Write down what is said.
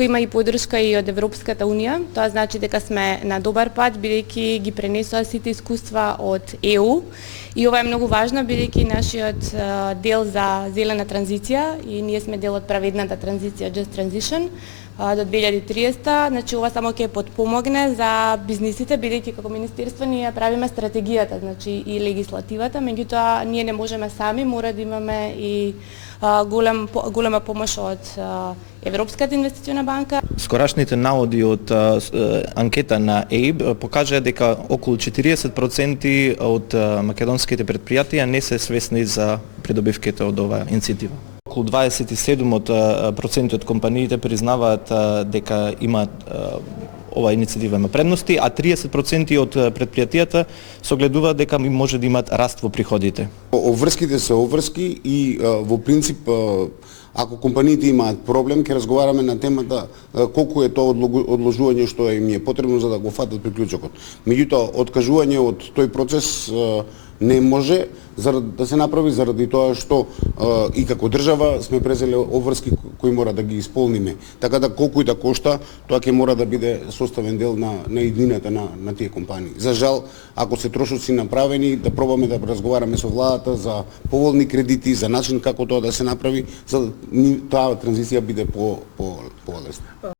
Има и поддршка и од Европската Унија, тоа значи дека сме на добар пат, бидејќи ги пренесоа сите искуства од ЕУ. И ова е многу важно, бидејќи нашиот дел за зелена транзиција и ние сме дел од праведната транзиција, Just Transition, до 2030, значи ова само ќе потпомогне за бизнисите, бидејќи како министерство ние правиме стратегијата, значи и легислативата, меѓутоа ние не можеме сами, мора да имаме и голема помош од Европската инвестициона банка. Скорашните наводи од анкета на ЕИБ покажаа дека околу 40% од македонските предпријатија не се свесни за придобивките од оваа иницијатива. Околу 27% од компаниите признаваат дека имаат оваа иницијатива има предности, а 30% од предпријатијата согледуваат дека може да имаат раст во приходите. Обврските се обврски и во принцип ако компаниите имаат проблем, ќе разговараме на темата колку е тоа одложување што им е потребно за да го фатат приклучокот. Меѓутоа, откажување од тој процес не може да се направи заради тоа што и како држава сме презеле обврски кои мора да ги исполниме. Така да колку и да кошта, тоа ќе мора да биде составен дел на иднината на тие компании. За жал, ако се трошоци направени, да пробаме да разговараме со владата за поволни кредити, за начин како тоа да се направи, за да таа транзиција биде полесна.